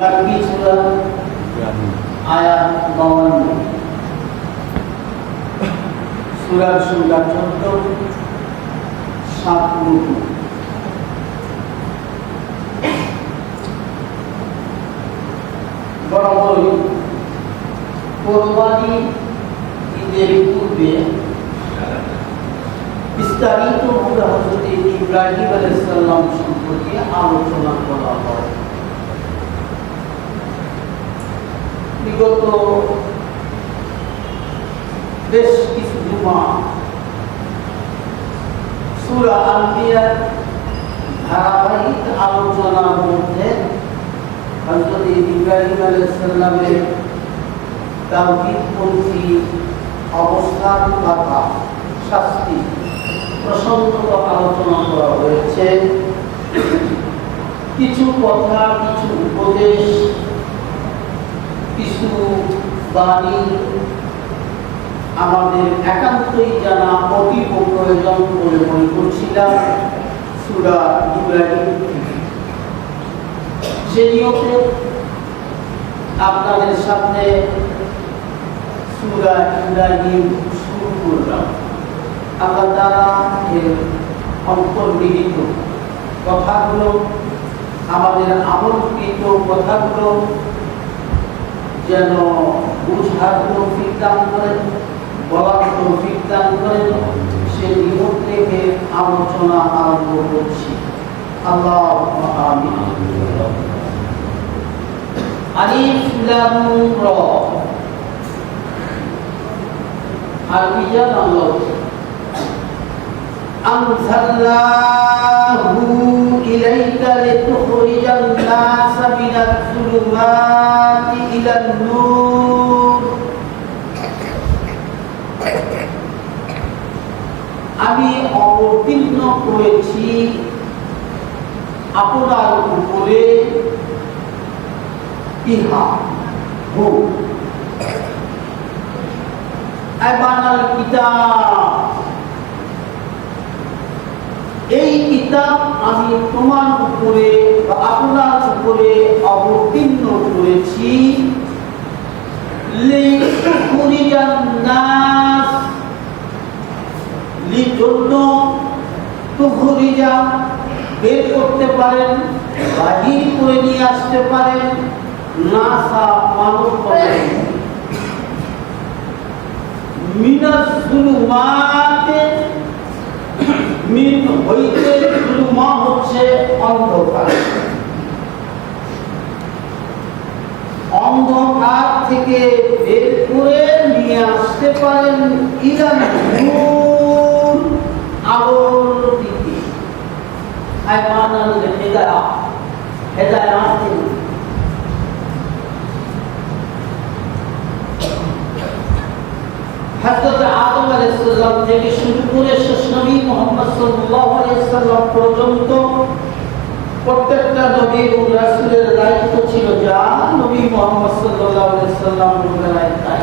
মাক্কি সূরা আয়াত 52 সূরার সংখ্যা 14 7 রুকু। বরাবরই কোরবানি ঈদের পূর্বে বিস্তারিতভাবে হযরত ইব্রাহিম আলাইহিস সালাম সম্পর্কে আলোচনা করা হয়। বিগত বেশ কিছু জুমা সূরা আল-আনবিয়ার ধারাবাহিক আলোচনার মধ্যে হযরত ইব্রাহিম আলাইহিস সালামের তাওহীদপন্থী অবস্থান তথা শাস্তি প্রসঙ্গত আলোচনা করা হয়েছে। কিছু কথা, কিছু উপদেশ, কিছু বাণী আমাদের একান্তই জানা অতীব প্রয়োজন বলে মনে করছিলাম সূরা ইব্রাহিম থেকে। সেই নিয়তে আপনাদের সামনে সূরা ইব্রাহিম শুরু করলাম। আল্লাহ তাআলা এর অন্তর্নিহিত কথাগুলো, আমাদের আমলকৃত কথাগুলো যেন বুঝার তৌফিক দান করেন, বলার তৌফিক দান করেন, সে নিয়ত থেকে আলোচনা আরম্ভ করছি। আল্লাহুম্মা আমিন। আলিফ লাম রা। আরবি জানালো আনজালনাহু ইলাইকা লিতুখরিজান নাসা মিনাজ যুলুমাতি ইলান নূর। আমি অবতীর্ণ করেছি আপনার উপরে ইহা আবানাল কিতাব, এই কিতাব আমি তোমার উপরে বা আপনার উপরে অবতীর্ণ করেছি লিতুখরিজান নাস, লিজন্য তুখরিজা বের করতে পারেন, বাহির করে নিয়ে আসতে পারেন, নাসা মানব পারেন, মিনাজ যুলুমাতে, মিন হইতে, যুলুমা হচ্ছে অন্ধকার, অন্ধকার থেকে বের করে নিয়ে আসতে পারেন ইলান নূর, আলোর দিকে। আইমানাল হিদায়াহ, হেদায়াত দিন। হযরত আদম আলাইহিস সালাম থেকে শুরু করে শেষ নবী মুহাম্মদ সাল্লাল্লাহু আলাইহি সাল্লাম পর্যন্ত প্রত্যেকটা নবী ও রাসূলের দায়িত্ব ছিল যা নবী মুহাম্মদ সাল্লাল্লাহু আলাইহি সাল্লাম বলেন তাই।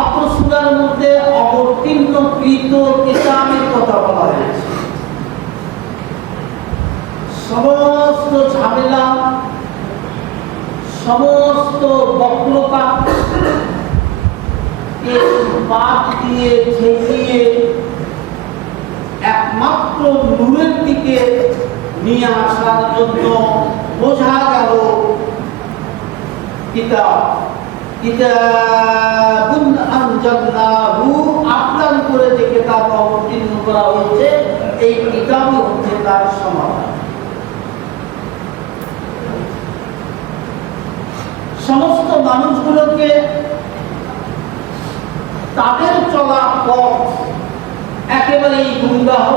আপনার সূরার মধ্যে অবতীর্ণকৃত কিতাবের কথা বলা হয়েছে। সমস্ত ঝামেলা, সমস্ত বক্রতা বাদ দিয়ে ঠেকিয়ে একমাত্র নূরের দিকে নিয়ে আসার জন্য বোঝা গেল কিতাব, কিতাবুন আনজালনাহু, আপনার করে যে কিতাব অবতীর্ণ করা হয়েছে এই কিতাবই হচ্ছে তার সমাধান। সমস্ত মানুষগুলোকে তাদের চলা পথ একেবারেই গুমরাহ,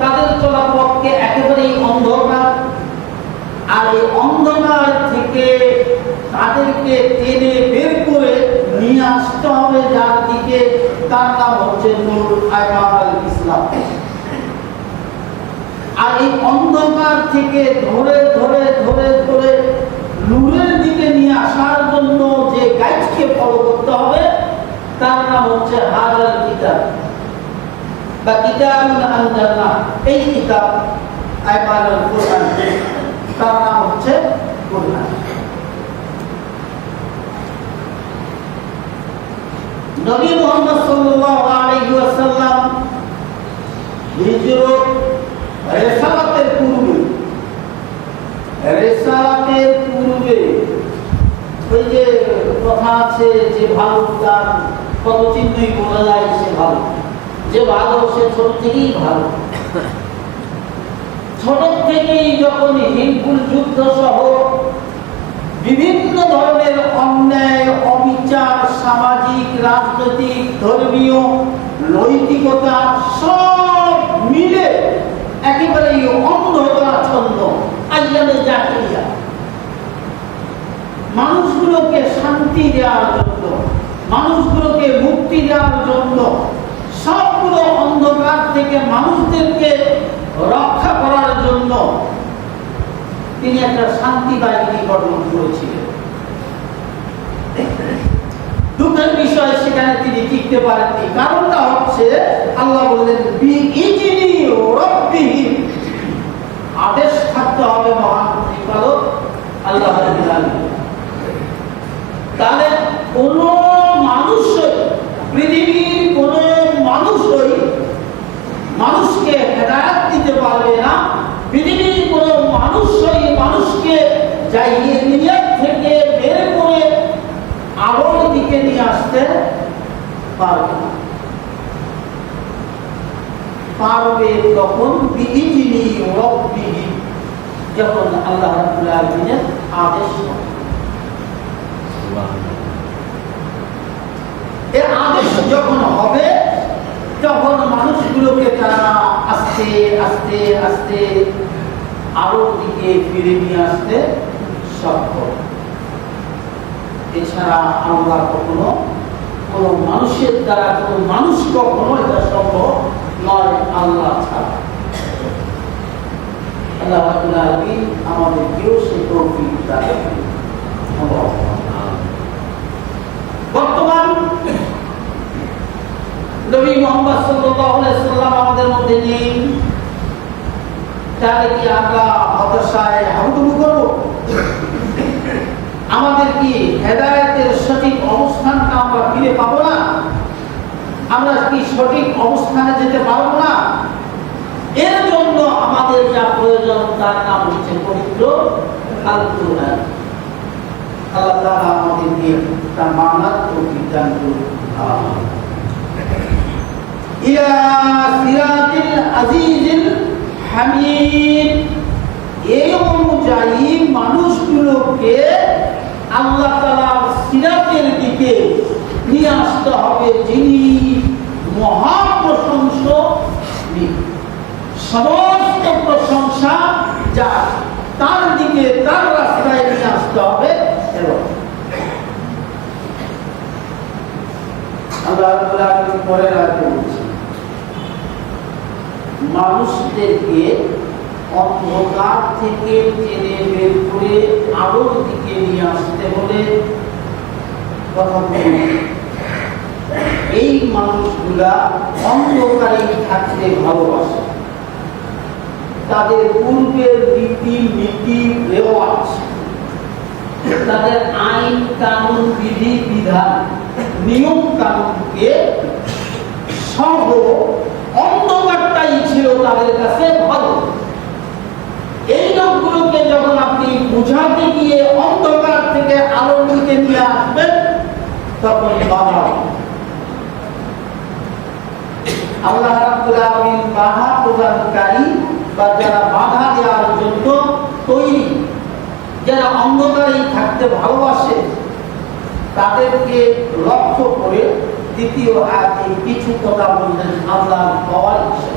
তাদের চলা পথকে একেবারেই অন্ধকার, আর এই অন্ধকার থেকে তাদেরকে টেনে বের করে নিয়ে আসতে হবে যার দিকে, তার নাম হচ্ছে নূর, আইমানুল ইসলাম। আর এই অন্ধকার থেকে ধরে ধরে ধরে ধরে নূরের দিকে নিয়ে আসার জন্য যে গাইডকে ফলো করতে হবে তার নাম হচ্ছে হাজার কিতাব বা কিতাবুন আনজালনা। এই কিতাব আইমানুল কোরআন তার নাম হচ্ছে কোরআন। নবী মুহাম্মদ সাল্লাল্লাহু আলাইহি ওয়াসাল্লাম হিজরত রিসালাতের পূর্বে ওই যে কথা আছে যে ভালো তার কত চিহ্নই বলা যায় সে ভালো, যে ভালো সে ছোট থেকেই ভালো। ছোট থেকেই যখন হিজবুল যুদ্ধ সহ বিভিন্ন ধরনের অন্যায় অবিচার, সামাজিক, রাজনৈতিক, ধর্মীয়, নৈতিকতা সব মিলে একেবারে অন্ধকারাচ্ছন্ন আইয়ামে জাহিলিয়া, মানুষগুলোকে শান্তি দেওয়ার জন্য, মানুষগুলোকে মুক্তি দেওয়ার জন্য, সবগুলো অন্ধকার থেকে মানুষদেরকে রক্ষা করার জন্য তিনি একটা শান্তি বাহিনী গঠন করেছিলেন। দুঃখের বিষয় সেখানে তিনি টিকতে পারেননি। কারণটা হচ্ছে আল্লাহ বললেন বিইজনি রাব্বিহিম, আদেশ থাকতে হবে মহান প্রতিপালক আল্লাহ রাব্বুল আলামিন। তাহলে কোন মানুষই, পৃথিবীর কোন মানুষই মানুষকে হেদায়েত দিতে পারবে না, পৃথিবীর কোন মানুষই মানুষকে জাহিলিয়াত থেকে বের করে আলোর দিকে নিয়ে আসতে পারবে না। পারবে তখন বিইজনি রাব্বিহিম, যখন আল্লাহ রাব্বুল আলামিনের আদেশ হবে। এই আদেশ যখন হবে তখন মানুষগুলোকে তারা আস্তে আস্তে আস্তে আলোর দিকে ফিরে নিয়ে আসতে সক্ষম। এছাড়া আমরা কখনো কোন মানুষের দ্বারা কোন মানুষ কখনো এটা সম্ভব নয় আল্লাহ ছাড়া। আল্লাহ রাব্বুল আলামিন আমাদেরকেও সেই তৌফিক দান করুন। বর্তমান নবী মুহাম্মদ সাল্লাল্লাহু আলাইহি ওয়াসাল্লাম আমাদের মধ্যে নেই, তাহলে কি আমরা হতাশায় হাবুডুবু করব? আমাদের কি হেদায়েতের সঠিক অবস্থানটা আমরা ফিরে পাবো না? আমরা কি সঠিক অবস্থানে যেতে পারবো না? এর জন্য আমাদের যা প্রয়োজন তার নাম হচ্ছে পবিত্র আল কুরআন। আল্লাহ তাআলা আমাদেরকে তার মানার তৌফিক দান করুন। ইলা সিরাতিল আজিজিল হামিদ, এই অনুযায়ী মানুষগুলোকে আল্লাহ তাআলার সিরাতের দিকে নিয়ে আসতে হবে, যিনি মহাপ্রশংসনীয়, সমস্ত প্রশংসা যার, তার দিকে, তার রাস্তায় নিয়ে আসতে হবে। এবং আল্লাহ রাব্বুল আলামিন পরের আয়াতে বলছেন, মানুষদেরকে অন্ধকার থেকে টেনে বের করে আলোর দিকে নিয়ে আসতে হলে কথা এই মানুষগুলা অন্ধকারেই থাকতে ভালোবাসে। তাদের পূর্বের রীতি নীতি রেওয়াজ, তাদের আইন কানুন, বিধি বিধান, নিয়ম কানুনকে সহ অন্ধকারটাই ছিল তাদের কাছে ভালো। এই লোকগুলোকে যখন আপনি বুঝাতে গিয়ে অন্ধকার থেকে আলোর দিকে নিয়ে আসবেন তখন বাধা। আল্লাহ রাব্বুল আলামিন বাধা প্রদানকারী বা যারা বাধা দেওয়ার জন্য তৈরি, যারা অন্ধকারেই থাকতে ভালোবাসে, তাদেরকে লক্ষ্য করে দ্বিতীয় আয়াতে কিছু কথা বললেন আল্লাহ পাওয়ার হিসেবে।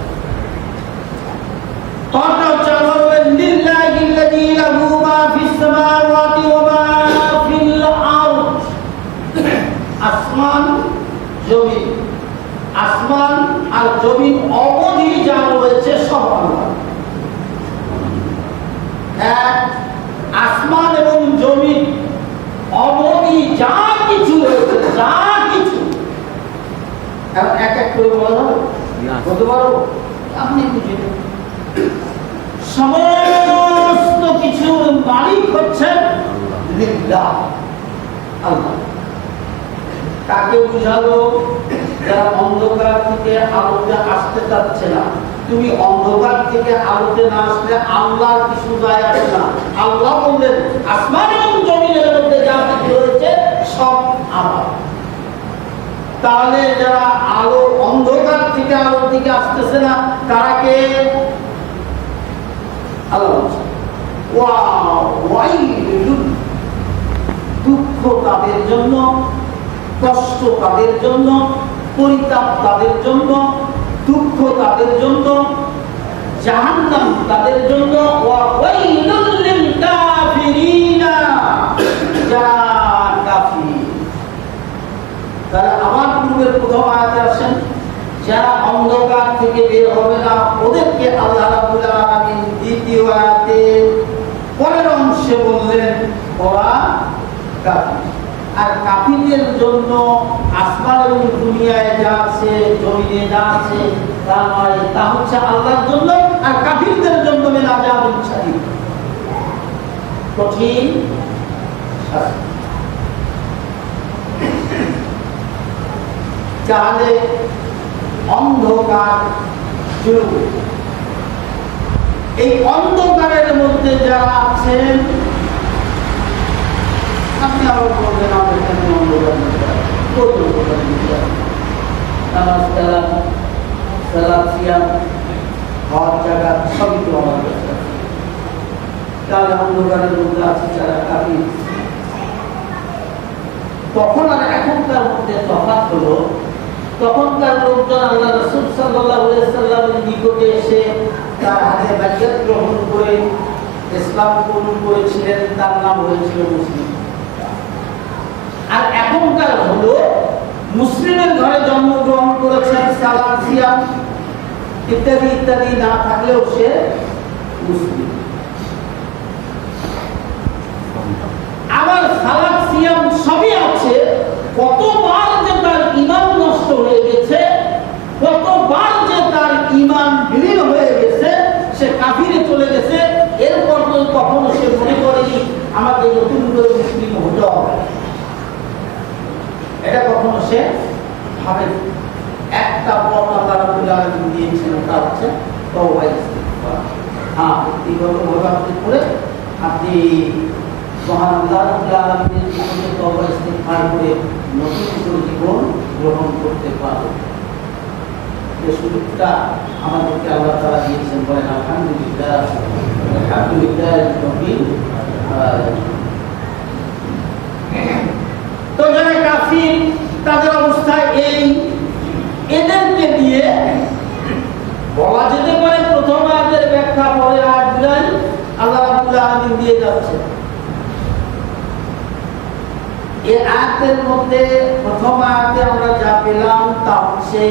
আসমান জমিন, আসমান আর জমিন অবধি যা রয়েছে সব আল্লাহ। আসমান এবং জমিন অবধি যা কিছু রয়েছে, যা কিছু, এক এক করে বলা যাবে? বলতে পারো? আপনি বুঝে সমস্ত কিছুর মালিক হচ্ছেন লিল্লাহ, আল্লাহ। কাকে বুঝালো? যারা অন্ধকার থেকে আলোতে আসতে চাচ্ছে না। তুমি অন্ধকার থেকে আলোতে না আসলে আল্লাহর কিছু যায় আসে না। আল্লাহ বললেন আসমান এবং জমিনের মধ্যে যা কিছু রয়েছে সব আমার। তাহলে যারা আলো অন্ধকার থেকে আলোর দিকে আসতেছে না তারা কে? আল্লাহ। দুঃখ তাদের জন্য, কষ্ট তাদের জন্য, পরিতাপ তাদের জন্য, দুঃখ তাদের জন্য, জাহান্নাম তাদের জন্য। ওয়াইলুল লিল কাফিরিনা, যারা কাফির। তাহলে আমার পূর্বের প্রথম আয়াতে আসেন যারা অন্ধকার থেকে বের হবে না ওদেরকে আল্লাহ রাব্বুল আলামিন দ্বিতীয় আয়াতে পরের অংশে বললেন ওরা কাফির। আর কাফিরদের জন্য আসমান এবং দুনিয়ায় যা আছে, জমিনে যা আছে তা নয়, তা হচ্ছে আল্লাহর জন্য। আর কাফিরদের জন্য আযাবুন শাদীদ, কঠিন শাস্তি। তাহলে অন্ধকার যুগ, এই অন্ধকারের মধ্যে যারা আছেন, আপনি আবার বলবেন আমাদের এখানে অন্ধকার নামাজ কালাম সালাত সিয়াম হজ জাকাত সবই তো আমাদের কাছে। তাহলে অন্ধকারের মধ্যে আছে যারা কাফির। তখন আর এখনকার মধ্যে তফাৎ হলো, তখনকার লোকজন আল্লাহ রাসূল সাল্লাল্লাহু আলাইহি ওয়াসাল্লামের নিকটে এসে তার হাতে বাইয়াত গ্রহণ করে ইসলাম কবুল করেছিলেন, তার নাম হয়েছিল মুসলিম। আর এখনকার হলো মুসলিমের ঘরে জন্মগ্রহণ করেছেন, সালাত সিয়াম ইত্যাদি ইত্যাদি না থাকলেও সে মুসলিম। আবার সালাত সিয়াম সবই আছে, কতবার যে তার ঈমান নষ্ট হয়ে গেছে, কতবার যে তার ঈমান বিলীন হয়ে গেছে, সে কাফিরে চলে গেছে, এরপর তো কখনো সে মনে করেনি আমাকে নতুন করে মুসলিম হতে হবে। এটা কখনো সে ভাবে। একটা পথ আল্লাহ রাব্বুল আলামিন দিয়েছেন, তা হচ্ছে তওবা ইস্তিগফার। হ্যাঁ, ব্যক্তিগতভাবে আপনি করে আপনি মহান আল্লাহ রাব্বুল আলামিনের নিকটে তওবা ইস্তিগফার করে নতুন করে জীবন গ্রহণ করতে পারবেন। এই সুযোগটা আমাদেরকে আল্লাহ তাআলা দিয়েছেন। বলেন আলহামদুলিল্লাহ, আলহামদুলিল্লাহ। তো যারা কাফির তাদের অবস্থা এই, এদেরকে দিয়ে বলা যেতে পারে প্রথম আয়াতের ব্যাখ্যা পরের আয়াতগুলাই আল্লাহ রাব্বুল আলামিন দিয়ে যাচ্ছে। এই আয়াতের মধ্যে প্রথম আয়াতে আমরা যা পেলাম তা হচ্ছে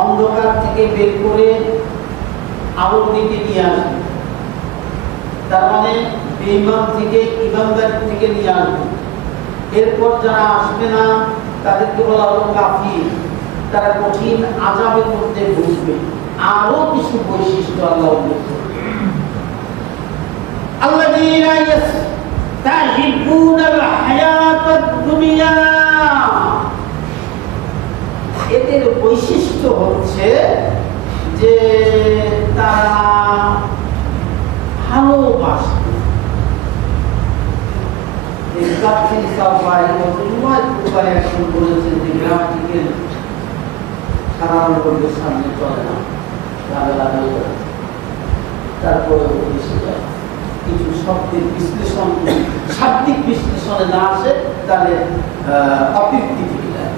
অন্ধকার থেকে বের করে আলোর দিকে নিয়ে আসবে। তার মানে বেঈমান থেকে ঈমানদার থেকে নিয়ে আসবে। এরপর যারা আসবে না তাদেরকে বলা হলো কাফির, তারা কঠিন আযাবের মধ্যে ভুগবে। আরো কিছু বৈশিষ্ট্য আল্লাহ উল্লেখ করবেন। আল্লাযীনা ইস্তাহিব্বুনাল হায়াতাদ দুনিয়া, এদের বৈশিষ্ট্য হচ্ছে যে তারা ভালোবাসে। বলেছেন যে গ্রামাটিকের সাধারণ লোকের সামনে চলে না, তারপরে কিছু শব্দের বিশ্লেষণ, শাব্দিক বিশ্লেষণে না আসে তাহলে অতৃপ্তি থেকে যায়।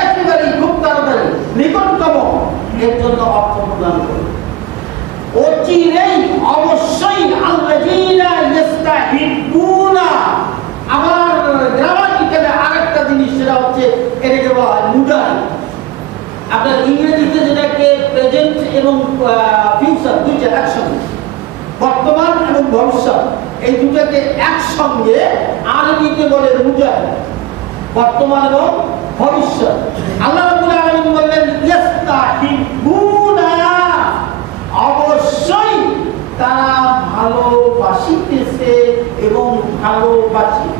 একেবারেই খুব তাড়াতাড়ি নিকটতম এর জন্য অর্থ প্রদান করে। অচিরেই অবশ্যই আল্লাযীনা ইস্তাহিব্বুনা, আমার গ্রামাটিক্যালে আরেকটা জিনিস, সেটা হচ্ছে এটাকে বলা হয় মুডাল। আপনার ইংরেজিতে যেটাকে প্রেজেন্ট এবং ফিউচার দুইটা একসঙ্গে, বর্তমান এবং ভবিষ্যৎ এই দুটাকে একসঙ্গে আরবিতে বলে মুডাল, বর্তমান এবং ভবিষ্যৎ। আল্লাহ রাব্বুল আলামিন বললেন ইস্তাহিব্বুনা, অবশ্যই ভালোবাসি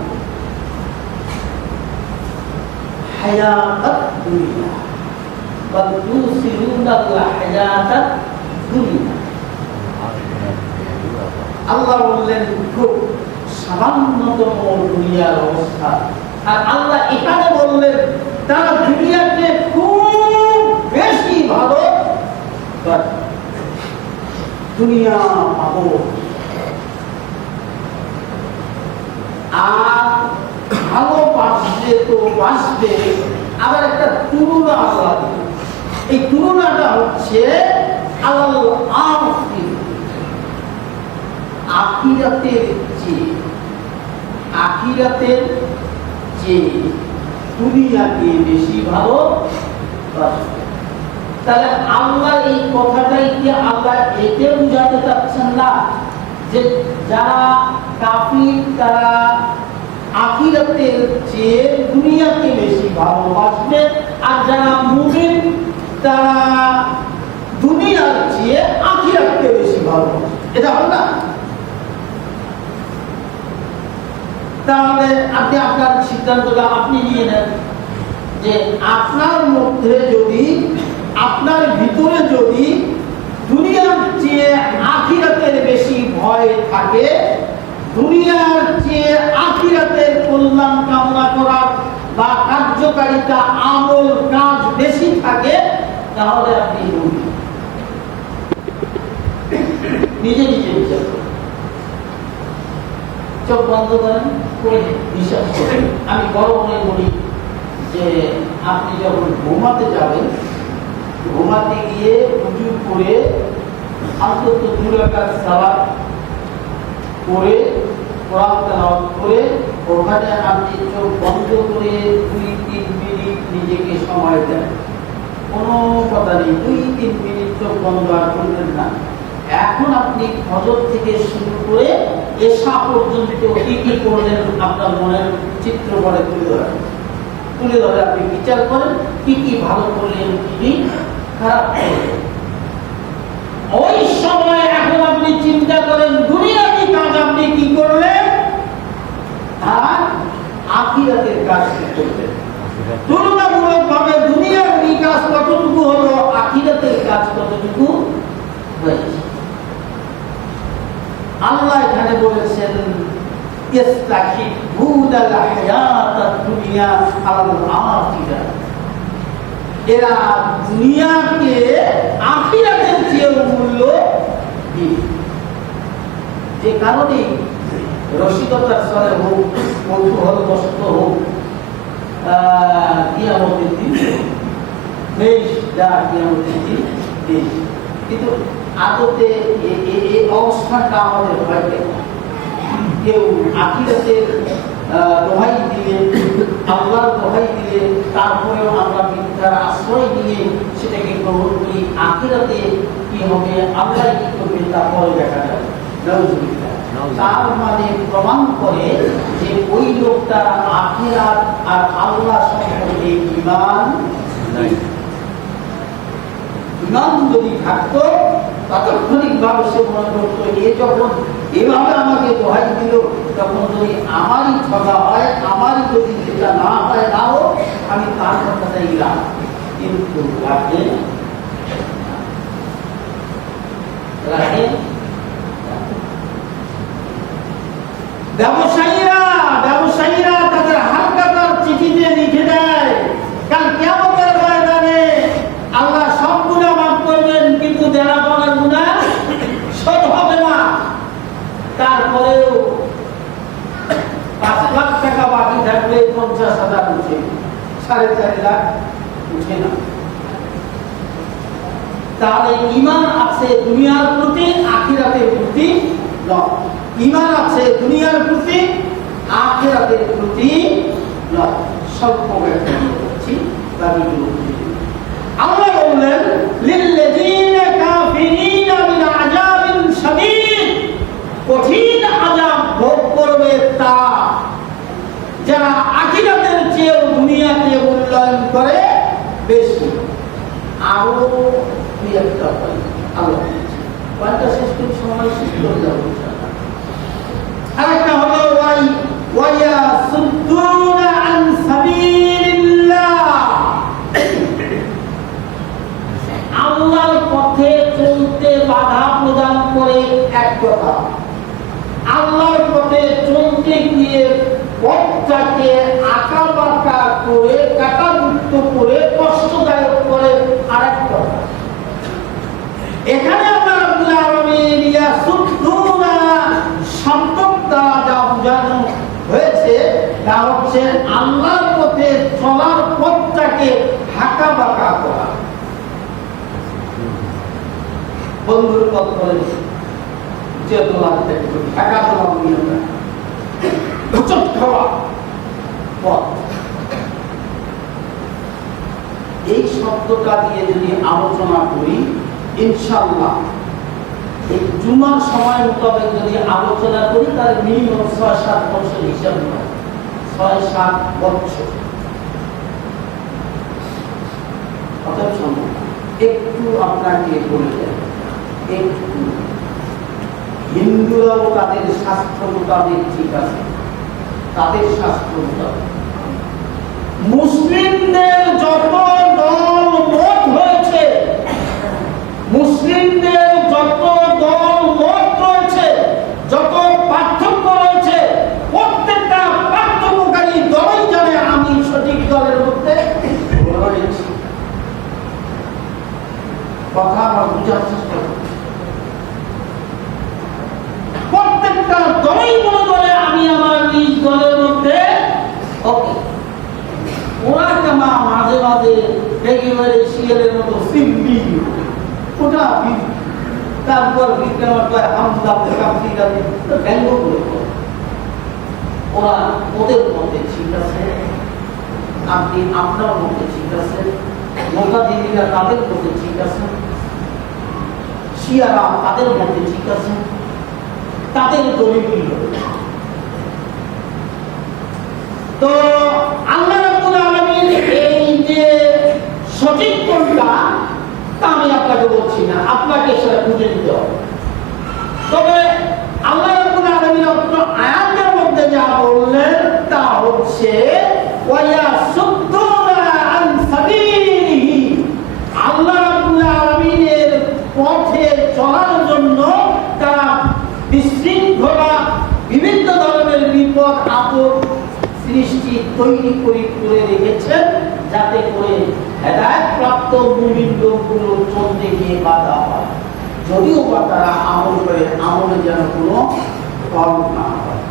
হায়াতাত দুনিয়া বাল তুসিরুনাল হায়াতাত দুনিয়া। আল্লাহ বললেন খুব সামান্যতম দুনিয়ার অবস্থা, আর আল্লাহ এখানে বললেন তারা দুনিয়াকে খুব বেশি ভালো দুনিয়া পাবো। আর ভালোবাসবে তো বাসবে, আবার একটা তুলনা আল্লাহ দিল। এই তুলনাটা হচ্ছে আখিরাতের চেয়ে দুনিয়াকে বেশি ভালো বাসবে। তাহলে আল্লাহ এই কথাটাই কি আল্লাহ এতে বুঝাতে চাচ্ছেন না যে যারা কাফির তারা আখিরাতের চেয়ে দুনিয়াকে বেশি ভালোবাসবে, আর যারা মুমিন তারা দুনিয়ার চেয়ে আখিরাতকে বেশি ভালোবাসবে? এটা হল না? তাহলে আপনি আপনার সিদ্ধান্তটা আপনি নিয়ে নেন যে আপনার মধ্যে যদি, আপনার ভিতরে যদি দুনিয়ার চেয়ে আখিরাতের বেশি ভয় থাকে, দুনিয়ার চেয়ে আখিরাতের কল্যাণ কামনা করার বা কার্যকারিতা আমল কাজ বেশি থাকে, তাহলে আপনি নিজে নিজে বিচার করুন। চোখ বন্ধ করেন, করে বিশ্বাস করেন। আমি বড় মনে বলি যে আপনি যখন ঘুমাতে যাবেন, ঘুমাতে গিয়ে উজু করে অন্তত 2 রাকাত সালাত করে কোরআন তেলাওয়াত করে ওখানে আপনি চোখ বন্ধ করে 2-3 মিনিট নিজেকে সময় দেন। কোনো কথা নেই, 2-3 মিনিট চোখ বন্ধ আর করবেন না। এখন আপনি ফজর থেকে শুরু করে এশা পর্যন্ত কি কি করলেন আপনার মনের চিত্রপটে তুলে ধরে আপনি বিচার করেন, কি কি ভালো করলেন, কি খারাপ করলেন। ওই সময় এখন আপনি চিন্তা করেন দুনিয়াবি কাজ আপনি কি করলেন আর আখিরাতের কাজ কি করলেন। তুলনামূলক ভাবে দুনিয়ার কাজ কতটুকু হলো, আখিরাতের কাজ কতটুকু হয়েছে। আল্লাহ এখানে বলেছেন ইস্তাহিবুনাল হায়াতাদ দুনিয়া আলাল আখিরাহ, এরা দুনিয়াকে আখিরাতের চেয়ে মূল্য দিবে। যে কারণে রসিকতার ছলে হোক, কৌতূহল বশত হোক, কিয়ামতের দিন বেশ যা কিয়ামতের দিন বেশ, কিন্তু আদতে এই অবস্থানটা আমাদের হয় কেন? কেউ আখিরাতের দোহাই দিলে, আল্লাহর দোহাই দিলে, তারপরেও আমরা মিথ্যার আশ্রয় নিয়ে সেটাকে গ্রহণ করি। আখিরাতে কি হবে, আল্লাহ কি করবে তা পরে দেখা যাবে। তার মানে প্রমাণ করে যে ওই লোকটা আখিরাত আর আল্লাহ সম্পর্কে ঈমান নাই। ঈমান যদি থাকতো তাৎক্ষণিক ভাবে সে মনে করতো এ যখন এভাবে আমাকে দোহাই দিল, তখন যদি আমারই ঠকা হয়, আমারই যদি যেটা না হয় না হোক, আমি তার কথাটাই রাখ। কিন্তু রাখে ব্যবসায়ীরা তাদের হালকাতার চিঠিতে লিখে দেয় কাল কিয়ামতের ময়দানে আল্লাহ সব গুনাহ মাফ করবেন, কিন্তু যারা বলার গুনাহ শোধ হবে না। তারপরেও 5 লাখ টাকা বাকি থাকলে 50,000 উঠে, 4.5 লাখ উঠে না। তাহলে ঈমান আছে দুনিয়ার প্রতি, আখিরাতের প্রতি নয়। ঈমান আছে দুনিয়ার প্রতি, আখিরাতের প্রতি নয়। স্বল্প ব্যাখ্যা করছি, বাকিগুলো আল্লাহ বললেন লিল্লাযীনা কাফিরিনা মিন আযাবিন শাদীদ, কঠিন আযাব ভোগ করবে তারা যারা আখিরাতের চেয়ে দুনিয়াকে মূল্যায়ন করে বেশি। আরো দুই একটা আল্লাহ কয়টা শেষ করে সময় শেষ করে যাবো। আরেকটা হলো এক কথা, আল্লাহর পথে চলতে গিয়ে পথটাকে আঁকা বাঁকা করে কাটাবৃত্ত করে কষ্টদায়ক করে আরেক কথা। এখানে আমরা রাব্বুল আলামিন ইয়াসুদ্দুনা শব্দটা যা বোঝানো হয়েছে তা হচ্ছে আল্লাহর পথে চলার পথটাকে হাঁকা বাঁকা করা। বন্ধুর পথ বলে যে তোলাতে ঢাকা তোলা বলি আমরা উচট খাওয়া পথ। এই শব্দটা দিয়ে যদি আলোচনা করি ইনশাআল্লাহ এই জুমার সময় মোতাবেক যদি আলোচনা করি তাহলে মিনিমাম ৬-৭ বছর হিসাব নয়, ৬-৭ বছর অতএব সম্ভব। একটু আপনাকে বলে দেয়, একটু হিন্দুরাও তাদের শাস্ত্র মোতাবেক ঠিক আছে, তাদের শাস্ত্র মোতাবেক মুসলিমদের যত দল মত হয়েছে, মুসলিমদের যত দল মত রয়েছে, যত পার্থক্য রয়েছে, প্রত্যেকটা পার্থক্যকারী দলই জানে আমি সঠিক দলের মধ্যে রয়েছি। কথা আমরা বুঝার চেষ্টা করি। প্রত্যেকটা দলই মনে করে আমি আমার নিজ দলের মধ্যে ওকে। ওরা কেমন মাঝে মাঝে একেবারে শিয়ালের মতো সিম্বি ওটা তারপর ব্যঙ্গ করে ওরা ওদের মধ্যে ঠিক আছে, আপনি আপনার মধ্যে ঠিক আছে, মোতাদিনীরা তাদের মধ্যে ঠিক আছে, শিয়ারা তাদের মধ্যে ঠিক আছে, তাদের দলিল। তো আল্লাহ রাব্বুল আলামিন এই যে সঠিক কোনটা তা আমি আপনাকে বলছি না, আপনাকে সেটা খুঁজে নিতে হবে। তবে আল্লাহ রাব্বুল আলামিন আয়াতের মধ্যে যা বললেন তা হচ্ছে ওয়ায়াসুদ্দুনা আন সাবিলিহি, আল্লাহ রাব্বুল আলামিনের পথে চলার জন্য তারা বিশৃঙ্খলা বিভিন্ন ধরনের বিপদ আপদ সৃষ্টি তৈরি করে রেখেছেন, যাতে করে হেদায়েত প্রাপ্ত মুমিন লোকগুলো চলতে গিয়ে বাধা পায়। যদিও বা তারা আমল করে, আমলে যেন কোনো ফল না হয়,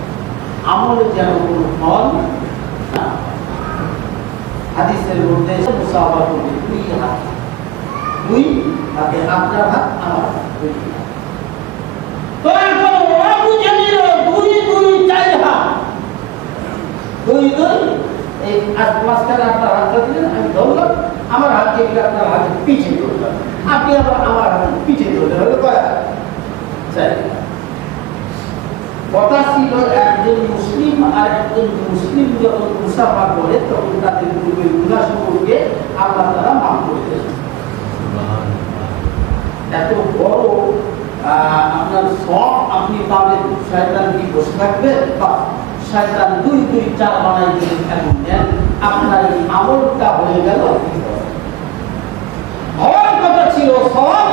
আমলে যেন কোনো ফল না হয়। হাদিসের মধ্যে মুসাফা করবে দুই হাতে, আপনার হাত আমার হাত, দুই হাত। তো এখন ওরা বুঝে নিল 2-2-4 হাত, 2-2 এই মাঝখানে আপনার হাতটা দিলেন, আমি ধরলাম, আমার হাত দিয়ে আপনার হাতে পিছিয়ে ধরলাম, আপনি আবার আমার হাতে পিছিয়ে ধরলেন, হলো কয় হাত? 4 হাত। কথা ছিল একজন মুসলিম আর একজন মুসলিম যখন মুসাফা করে তখন তাদের পূর্বের গুনাহ সম্পর্কে আল্লাহ তাআলা মাফ করে দেন। এত বড় আপনার সব আপনি পাবেন, শয়তান কি বসে থাকবে? বা শয়তান 2-2-4 বানাই দিলেন, এমন নেন আপনার এই আমলটা হয়ে গেল। হওয়ার কথা ছিল সব,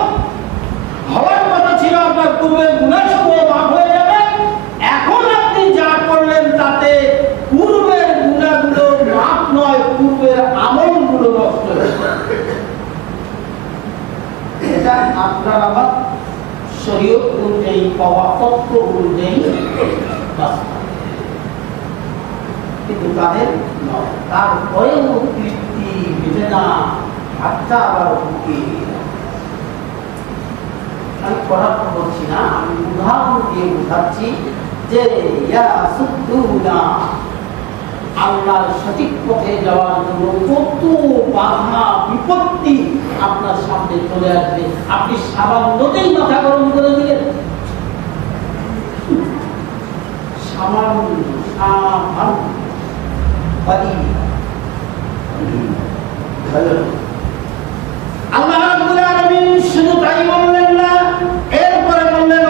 হওয়ার কথা ছিল আপনার পূর্বের গুনাহ সমূহ মাফ হয়ে যাবে। এখন আপনি যা করলেন তাতে পূর্বের গুনাহগুলো মাফ নয়, পূর্বের আমলগুলো নষ্ট হয়েছে। এটা আপনার আমার শরীয়ত অনুযায়ী পাওয়া তত্ত্ব অনুযায়ী, কিন্তু তাদের নয়। তারপরেও তৃপ্তি মেটে না, হাতটা আবার ঢুকে। আমি পড়ার বলছি না, আমি উদাহরণ দিয়ে বোঝাচ্ছি যে আল্লাহর সঠিক পথে যাওয়ার জন্য কত বাধা বিপত্তি আপনার সামনে চলে আসবে। আপনি সামান্যতেই মাথা গরম করে দিলেন, সামান্য আল্লাহ রাব্বুল আলামিন শুধু তাই বললেন না, এরপরে বললেন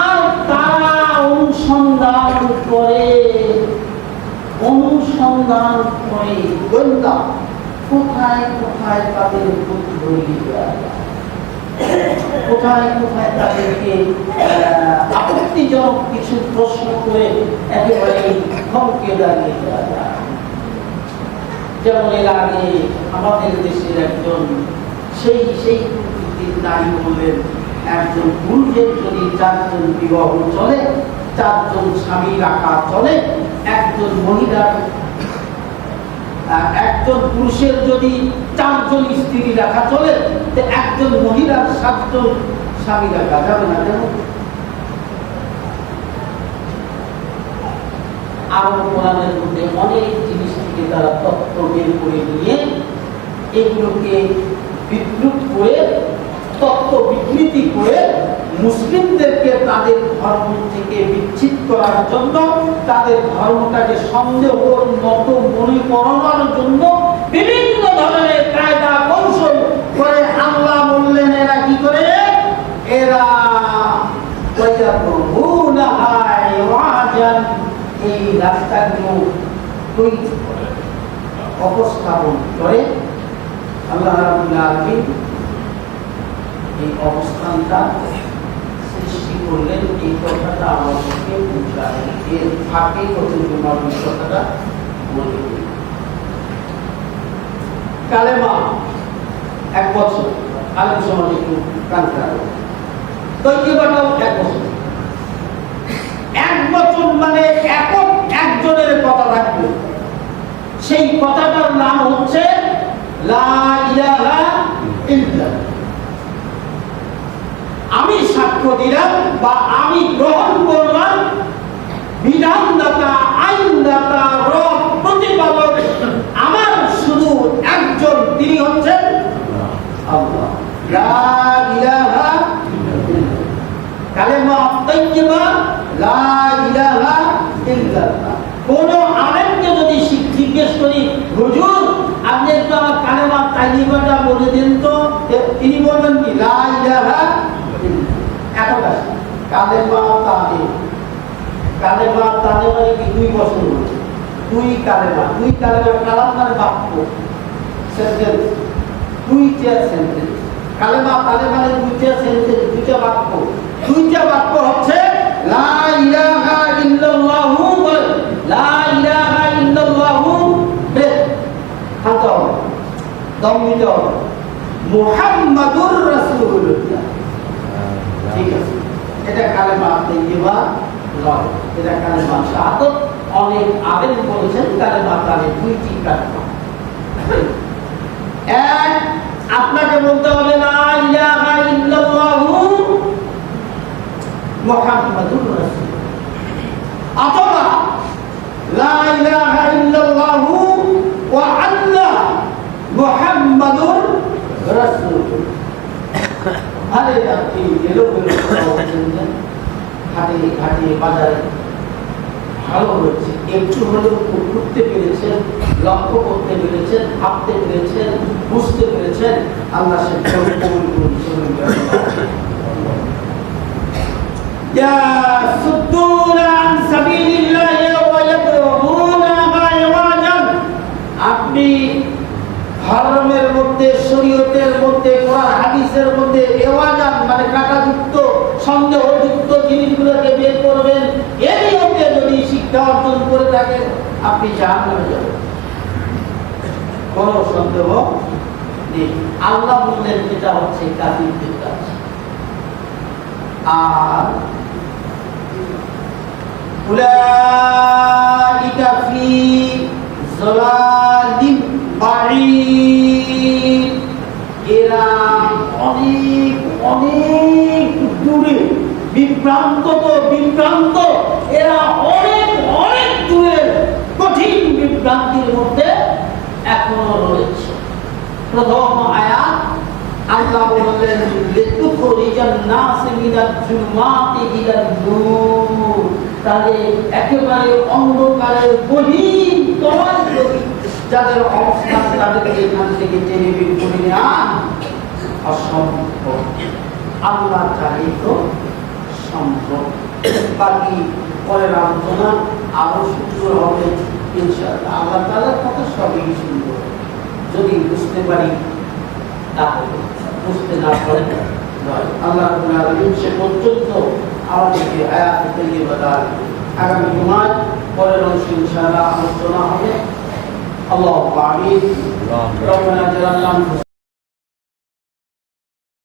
আর তারা অনুসন্ধান করে গোয়েন্দা কোথায় কোথায় তাদের তৈরি করা যায়। কোথায় কোথায় তাদেরকে আপত্তিজনক কিছু প্রশ্ন করে একেবারে থমকে দাঁড়িয়ে দেওয়া যায়। যেমন এর আগে আমাদের দেশের একজন সেই প্রকৃতির নারী বললেন, একজন পুরুষের যদি 4 জন বিবাহ চলে, 4 জন স্বামী রাখা চলে, একজন পুরুষের যদি 4 জন স্ত্রী রাখা চলে, তো একজন মহিলার 7 জন স্বামী রাখা যাবে না কেন? আরো কোরআনের মধ্যে অনেক জিনিস থেকে তারা তত্ত্ব বের করে নিয়ে এগুলোকে বিদ্রুপ করে, তত্ত্ব বিকৃতি করে মুসলিমদেরকে তাদের ধর্ম থেকে বিচ্ছিন্ন করার জন্য, তাদের ধর্মটাকে সন্দেহর মতো মনে করানোর জন্য বিভিন্ন ধরনের কায়দা কৌশল করে। আল্লাহ বললেন এরা কি করে? এরা এই রাস্তাগুলো তৈরি করে, উপস্থাপন করে। আল্লাহ রাব্বুল আলামিন এই অবস্থানটা সৃষ্টি করলেন, এই কথাটা আমাদেরকে বুঝায়। এর ফাঁকে তোমার কথাটা বলে দিই। কালেমা 1 বছর, আলেম সমাজে একটু কানতে হবে। তৈরিবাটাও 1 বছর। 1 বছর মানে একক একজনের কথা থাকবে। সেই কথাটার নাম হচ্ছে লা ইলাহা ইল্লাল্লাহ। আমি সাক্ষ্য দিলাম বা আমি গ্রহণ করলাম, বিধানদাতা, আইনদাতা, রব, প্রতিপালক আমার শুধু একজন, তিনি হচ্ছেন আল্লাহ। লা ইলাহা ইল্লাল্লাহ, কালেমা তাইয়্যিবা, লা ইলাহা ইল্লাল্লাহ। কোন আলেমকে যদি জিজ্ঞেস করি, হুজুর আপনি একটু আমার কালেমা তাইয়্যিবাটা বলে দিন তো, তিনি বলবেন কি? লা ইলাহা ইল্লাল্লাহ। কালেমা তাইয়্যিবা, কালেমা তাইয়্যিবা মানে কি? 2 বছর হলো। 2 কালেমা, কালাম মানে বাক্য, সেন্টেন্স, 2টা সেন্টেন্স। কালেমা তাইয়্যিবা মানে 2টা সেন্টেন্স, 2টা বাক্য। 2টা বাক্য হচ্ছে লা ইলাহা ইল্লাল্লাহু, লা ইলাহা ইল্লাল্লাহু, দম দিতে হবে, মুহাম্মাদুর রাসূলুল্লাহ। ঠিক আছে, এটা কালেমা তাইয়্যিবা নয়, এটা কালেমা শাহাদাত। অনেক আলেম বলেছেন কালেমা তাইয়্যিবা 2টি কালেমা। এক, আপনাকে বলতে হবে লা ইলাহা ইল্লাল্লাহু মুহাম্মাদুর রাসূলুল্লাহ, অথবা লা ইলাহা ইল্লাল্লাহু ওয়া আন্না মুহাম্মাদুর রাসূলুল্লাহ। আরে আপনি এলোমেলো কথা বলছেন যে ঘাটে বাজারে ভালো হচ্ছে, একটু হলেও করতে পেরেছেন, লক্ষ্য করতে পেরেছেন, ভাবতে পেরেছেন, বুঝতে পেরেছেন। আল্লাহ সে কবুল করুন। আপনি ধর্মের মধ্যে, শরীয়তের মধ্যে, কোরআন হাদিসের মধ্যে এওয়াজান মানে কাটাযুক্ত, সন্দেহযুক্ত জিনিসগুলোকে বের করবেন। এর মধ্যে যদি শিক্ষা অর্জন করে থাকেন, আপনি জাহান্নামে যাবেন, কোনো সন্দেহ নেই। আল্লাহ বললেন এটা হচ্ছে কাফিরদের কাজ। আর উলাইকা ফি যালালিন বাঈদ, এরা অনেক অনেক দূরে, বিভ্রান্ত তো বিভ্রান্ত, এরা অনেক অনেক দূরে কঠিন বিভ্রান্তির মধ্যে এখনো রয়েছে। প্রথম আয়াত আল্লাহ বললেন লিতুখরিজান নাস মিনাল জুলমাতি ইলান নূর, তাহলে একেবারে অন্ধকারের গহীন তমাল যাদের অবস্থান, তাদেরকে এখান থেকে টেনে বের করে নেওয়া অসম্ভব। আল্লাহ চাইলে তো সম্ভব। বাকি পরের আলোচনা আরো সুন্দর হবে ইনশাআল্লাহ। আল্লাহ তাআলার কথা সবই সুন্দর যদি বুঝতে পারি, তাহলে বুঝতে না পারে নয়। আল্লাহ রাব্বুল আলামিন সে পর্যন্ত আমাদেরকে হায়াত তাইয়্যিবা দান করুন। আগামী জুমায় পরের অংশে ইনশাআল্লাহ আলোচনা হবে। আল্লাহু আমিন। রব্বানা জালালনা